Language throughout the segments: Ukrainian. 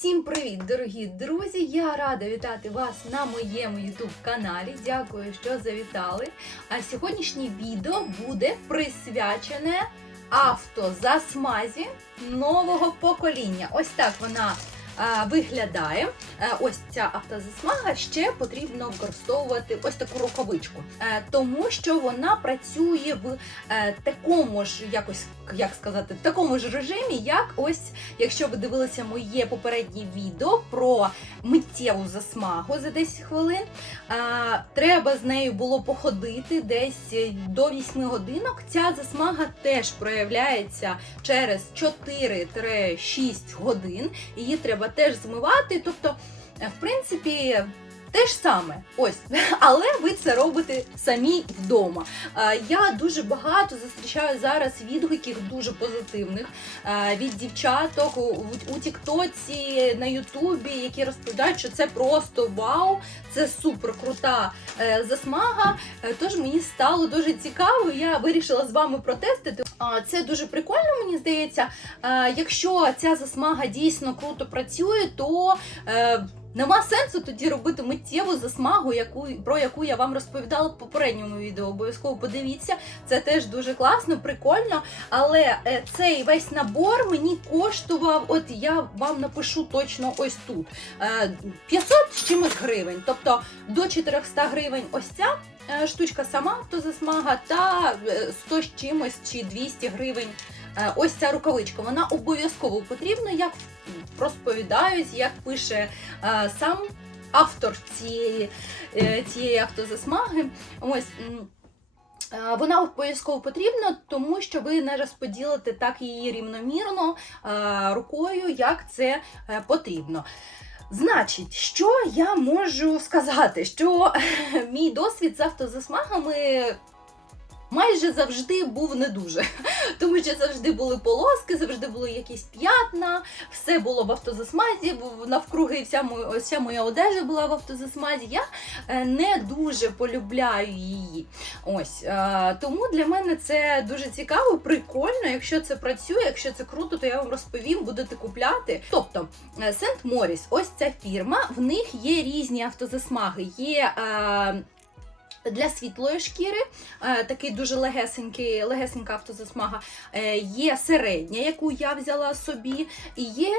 Всім привіт, дорогі друзі! Я рада вітати вас на моєму YouTube каналі. Дякую, що завітали. А сьогоднішнє відео буде присвячене автозасмазі нового покоління. Ось так вона виглядає. Е, Ось ця автозасмага ще потрібно використовувати ось таку рукавичку, Е, тому що вона працює в е, такому ж якось як сказати, такому ж режимі, як ось Якщо ви дивилися моє попереднє відео про миттєву засмагу за 10 хвилин, треба з нею було походити десь до 8 годинок. Ця засмага теж проявляється через 4-6 годин. Її треба теж змивати. Тобто, е, в принципі. Те ж саме, ось, але ви це робите самі вдома. Е, Я дуже багато зустрічаю зараз відгуків дуже позитивних е, від дівчаток у, Тіктоці на Ютубі, які розповідають, що це просто вау, це супер крута е, засмага. Тож мені стало дуже цікаво. Я вирішила з вами протестити. Це дуже прикольно, мені здається. Якщо ця засмага дійсно круто працює, то Нема сенсу тоді робити миттєву засмагу, яку про яку я вам розповідала в попередньому відео. Обов'язково подивіться. Це теж дуже класно, прикольно. Але е, цей весь набор мені коштував, от я вам напишу точно ось тут. е, 500 з чимось гривень. Тобто до 400 гривень ось ця е, штучка сама автозасмага, та е, 100 з чимось чи 200 гривень. е, Ось ця рукавичка, вона обов'язково потрібна, як розповідають, як пише е, сам автор цієї, е, цієї автозасмаги. Ось. е, Вона обов'язково потрібна, тому що ви не розподілите так її рівномірно рукою, як це потрібно. Значить, що я можу сказати? Що мій досвід з автозасмагами майже завжди був не дуже. Тому що завжди були полоски, завжди були якісь п'ятна, все було в автозасмазі, навкруги вся моя, вся моя одежа була в автозасмазі. Я е, не дуже полюбляю її. Ось е, тому для мене це дуже цікаво, прикольно. Якщо це працює, якщо це круто, то я вам розповім, будете купляти. Тобто Сент Моріс, ось ця фірма, в них є різні автозасмаги. Є е, для світлої шкіри е, такий дуже легесенький, легесенька автозасмага. Е, є середня, яку я взяла собі, і є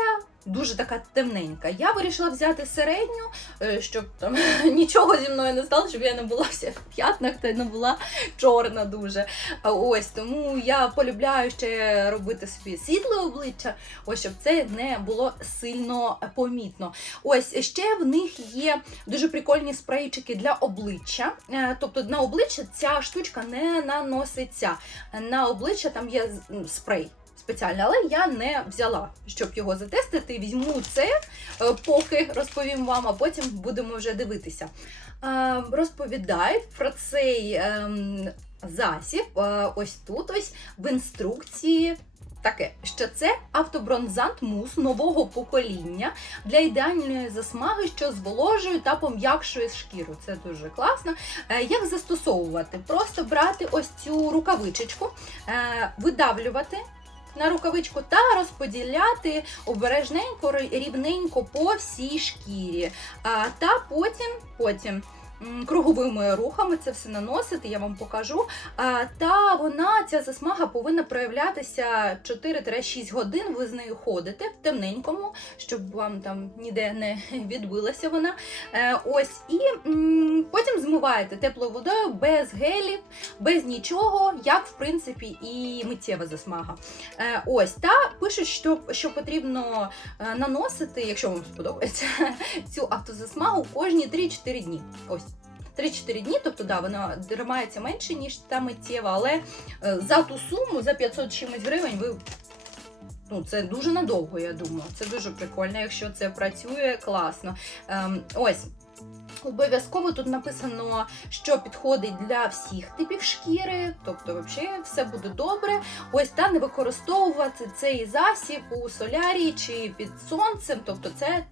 дуже така темненька. Я вирішила взяти середню, е, щоб там нічого зі мною не стало, щоб я не була вся в п'ятнах та не була чорна дуже. Ось тому я полюбляю ще робити собі світле обличчя, ось щоб це не було сильно помітно. Ось ще в них є дуже прикольні спрейчики для обличчя. Е, Тобто на обличчя ця штучка не наноситься. На обличчя там є спрей. Спеціально, але я не взяла, щоб його затестити. Візьму це, е, поки розповім вам, а потім будемо вже дивитися. Е, Розповідають про цей ем, засіб. е, Ось тут, ось в інструкції. Таке, що це автобронзант мус нового покоління для ідеальної засмаги, що зволожує та пом'якшує шкіру. Це дуже класно. Як застосовувати? Просто брати ось цю рукавичечку, видавлювати. На рукавичку та розподіляти обережненько, рівненько по всій шкірі. А, та потім, потім круговими рухами це все наносити, я вам покажу. Та вона, ця засмага повинна проявлятися 4-6 годин. Ви з нею ходите в темненькому, щоб вам там ніде не відбилася вона. Е, ось, і потім змиваєте теплою водою без гелів, без нічого, як в принципі і миттєва засмага. Е, ось, та пишуть, що, що потрібно е, наносити, якщо вам сподобається, цю автозасмагу кожні 3-4 дні. Ось. 3-4 дні, тобто да, вона тримається менше, ніж та миттєва, але е, за ту суму, за 500 чимось гривень, ви. Ну, це дуже надовго, я думаю. Це дуже прикольно, якщо це працює класно. Ем, ось. Обов'язково тут написано, що підходить для всіх типів шкіри, тобто, взагалі, все буде добре. Ось та не використовувати цей засіб у солярії чи під сонцем, тобто це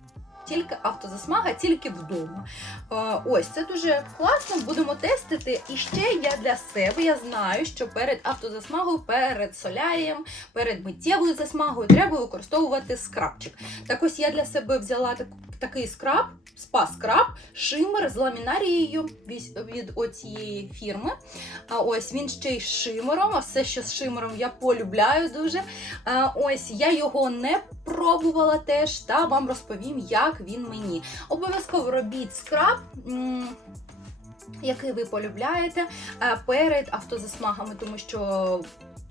тільки автозасмага, тільки вдома. Е, Ось це дуже класно. Будемо тестити. І ще я для себе я знаю, що перед автозасмагою, перед солярієм, перед миттєвою засмагою треба використовувати скрабчик. Так ось я для себе взяла так, такий скраб, спа скраб, шимер з ламінарією від, оцієї фірми. А ось він ще й з шимером, а все, що з шимером, я полюбляю дуже. А, ось я його не пробувала теж, та вам розповім, як він мені. Обов'язково робіть скраб. Який ви полюбляєте е, перед автозасмагами, тому що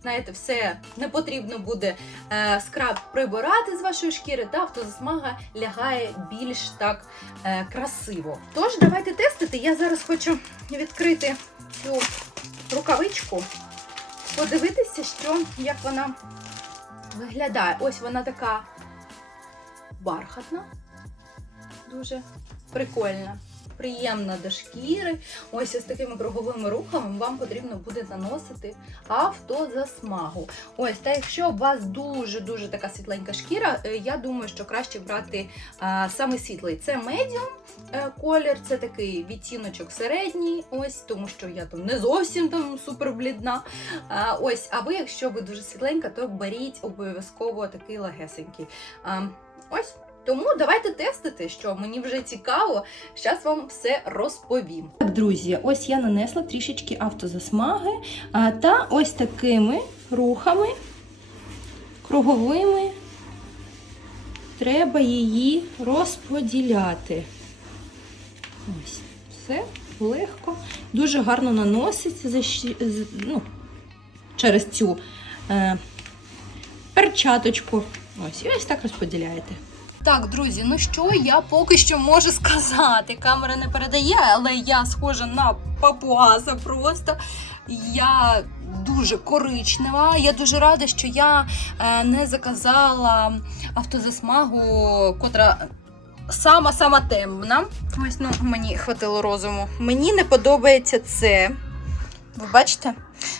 знаєте, все не потрібно буде е, скраб прибирати з вашої шкіри, та автозасмага лягає більш так е, красиво. Тож, давайте тестити. Я зараз хочу відкрити цю рукавичку, подивитися, що як вона виглядає. Ось вона така бархатна, дуже прикольна. Приємна до шкіри. Ось ось такими круговими рухами вам потрібно буде наносити автозасмагу. Ось, та якщо у вас дуже-дуже така світленька шкіра, е, я думаю, що краще брати а, саме світлий. Це медіум е, колір, це такий відтіночок середній, ось, тому що я там не зовсім там супер блідна. А, ось, а ви, якщо ви дуже світленька, то беріть обов'язково такий легесенький. А, ось. Тому давайте тестити, що мені вже цікаво. Зараз вам все розповім. Так, друзі, ось я нанесла трішечки автозасмаги та ось такими рухами круговими треба її розподіляти. Ось, все легко, дуже гарно наноситься за, ну, через цю е, перчаточку. Ось, і ось так розподіляєте. Так, друзі, ну що я поки що можу сказати? Камера не передає, але я схожа на папуаса просто. Я дуже коричнева. Я дуже рада, що я е, не заказала автозасмагу, котра сама-сама темна. Ось ну, мені хватило розуму. Мені не подобається це. Ви бачите?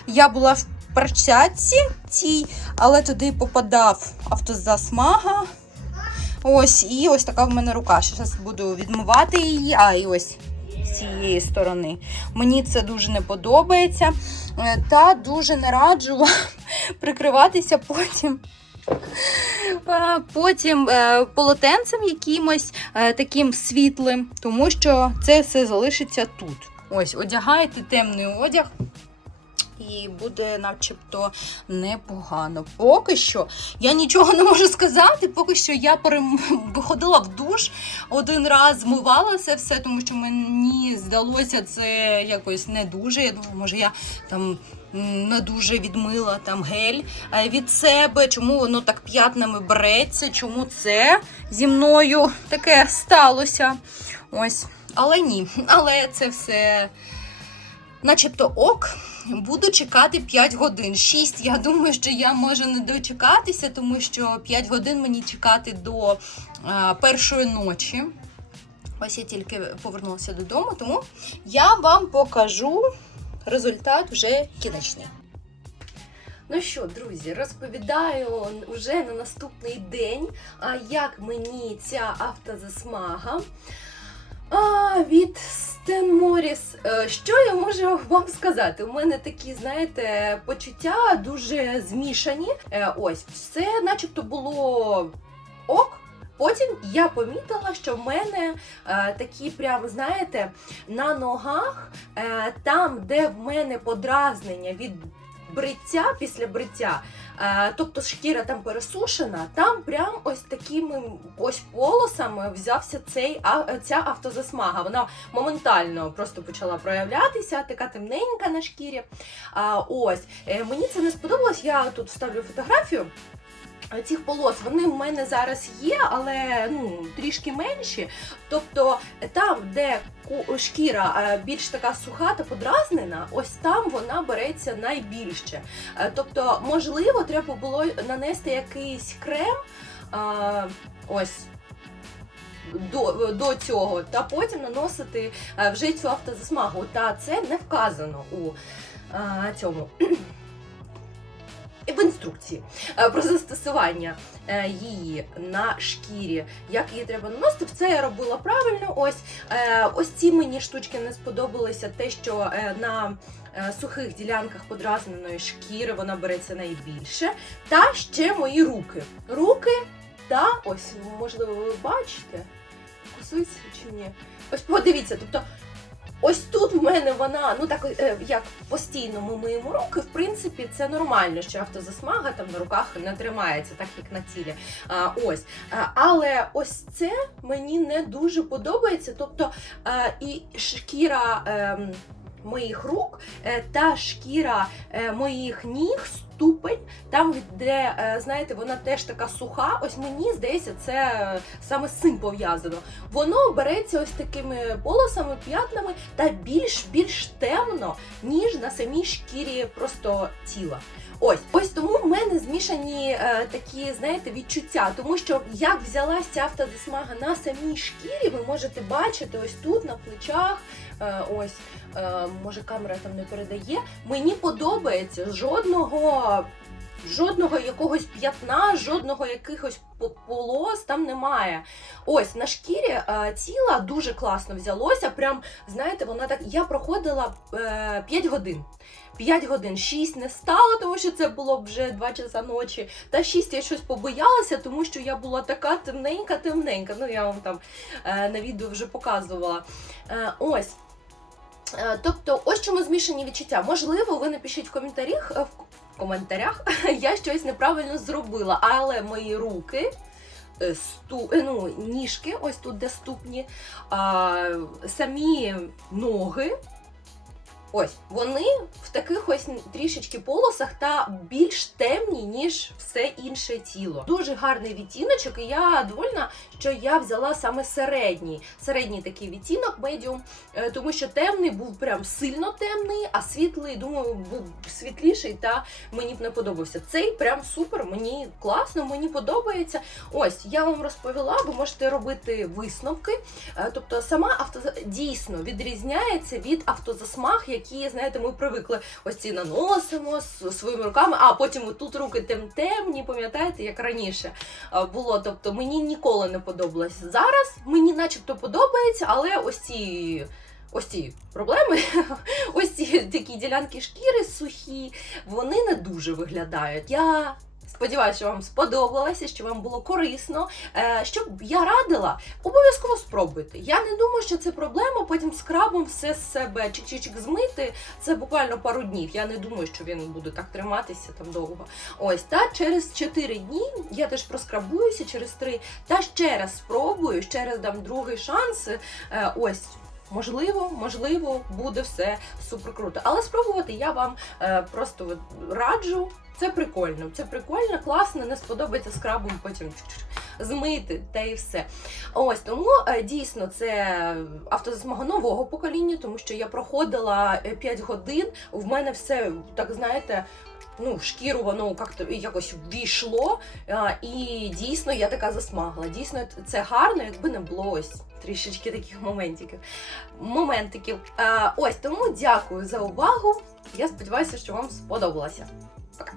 Я була в перчатці цій, але туди попадав автозасмага. Ось, і ось така в мене рука. Зараз буду відмивати її, а і ось з цієї сторони. Мені це дуже не подобається. Е, Та дуже не раджу прикриватися потім. Потім е, полотенцем якимось е, таким світлим, тому що це все залишиться тут. Ось, одягаєте темний одяг, і буде начебто непогано. Поки що я нічого не можу сказати. Поки що я перем... виходила в душ один раз, змивала це все, тому що мені здалося це якось не дуже. Я думаю, може я там. Не дуже відмила там гель від себе, чому воно так п'ятнами береться, чому це зі мною таке сталося. Ось, але ні, але це все начебто ок. Буду чекати 5 годин. 6, я думаю, що я можу не дочекатися, тому що 5 годин мені чекати до а, першої ночі. Ось я тільки повернулася додому, тому я вам покажу результат вже кінечний. Ну що, друзі, розповідаю вже на наступний день, а як мені ця автозасмага. Від Стен Моріс. Е, Що я можу вам сказати? У мене такі, знаєте, почуття дуже змішані. Е, Ось, все начебто було ок. Потім я помітила, що в мене е, такі, прям, знаєте, на ногах, е, там, де в мене подразнення від бриття після бриття, тобто шкіра там пересушена, там прям ось такими ось полосами взявся цей, ця автозасмага. Вона моментально просто почала проявлятися, така темненька на шкірі. Ось, е, мені це не сподобалось, я тут вставлю фотографію. Е, Цих полос вони в мене зараз є, але ну трішки менші. Тобто там, де шкіра е, більш така суха та подразнена, ось там вона береться найбільше. Е, Тобто, можливо, треба було нанести якийсь крем. Ось. До, до цього, та потім наносити вже цю автозасмагу. Та це не вказано у е, цьому в інструкції. е, про застосування е, її на шкірі, як її треба наносити. Все я робила правильно. Ось е, ось ці мені штучки не сподобалися. Те, що на сухих ділянках подразненої шкіри вона береться найбільше. Та ще мої руки. Руки, та ось, можливо, ви бачите, кусується чи ні. Ось подивіться, тобто. Ось тут в мене вона, ну так е, як постійно ми миємо руки, в принципі, це нормально, що автозасмага там на руках не тримається, так як на тілі. А, ось. Але ось це мені не дуже подобається. Тобто і шкіра е, моїх рук е, та шкіра е, моїх ніг, ступень, там, де, е, знаєте, вона теж така суха. Ось мені здається, це саме з цим пов'язано. Воно береться ось такими полосами, п'ятнами та більш більш темно, ніж на самій шкірі просто тіла. Ось, ось тому в мене змішані е, такі, знаєте, відчуття, тому що як взялася ця автозасмага на самій шкірі, ви можете бачити ось тут на плечах. Е, ось, е, може камера там не передає. Мені подобається жодного. Жодного якогось п'ятна, жодного якихось по- полос там немає. Ось на шкірі е, тіла дуже класно взялося. Прям знаєте, вона так. Я проходила е, 5 годин. 5 годин, 6 не стало, тому що це було вже 2 часа ночі. Та 6 я щось побоялася, тому що я була така темненька, темненька. Ну я вам там е, на відео вже показувала. Е, ось. Е, Тобто, ось чому змішані відчуття. Можливо, ви напишіть в коментарях, е, в коментарях я щось неправильно зробила, але мої руки. е, Сту, ну, ніжки, ось тут доступні, самі ноги, ось вони в таких ось трішечки полосах та більш темні, ніж все інше тіло. Дуже гарний відтіночок, і я довольна, що я взяла саме середній, середній такий відтінок, медіум, е, тому що темний був прям сильно темний, а світлий, думаю, був світліший та мені б не подобався. Цей прям супер, мені класно, мені подобається. Ось я вам розповіла, ви можете робити висновки. Е, Тобто сама авто дійсно відрізняється від автозасмаг, які, знаєте, ми привикли ось ці наносимо своїми руками, а потім тут руки тем-темні, пам'ятаєте, як раніше е, було. Тобто мені ніколи не подобалось. Зараз мені начебто подобається, але ось ці. Ось ці проблеми, ось ці такі ділянки шкіри сухі, вони не дуже виглядають. Я сподіваюся, що вам сподобалося, що вам було корисно. Е, Що б я радила, обов'язково спробуйте. Я не думаю, що це проблема. Потім скрабом все з себе чик-чик-чик змити. Це буквально пару днів. Я не думаю, що він буде так триматися там довго. Ось та через 4 дні я теж проскрабуюся через 3, та ще раз спробую, ще раз дам другий шанс. Е, Ось. Можливо, можливо, буде все супер круто. Але спробувати я вам е, просто раджу. Це прикольно, це прикольно, класно, не сподобається скрабом потім змити та і все. Ось тому е, дійсно це автозасмага нового покоління, тому що я проходила 5 годин. В мене все так знаєте. Ну, в шкіру воно як-то якось ввійшло, і дійсно я така засмагла. Дійсно, це гарно, якби не було ось трішечки таких моментиків. моментиків. Ось тому дякую за увагу. Я сподіваюся, що вам сподобалося. Пока.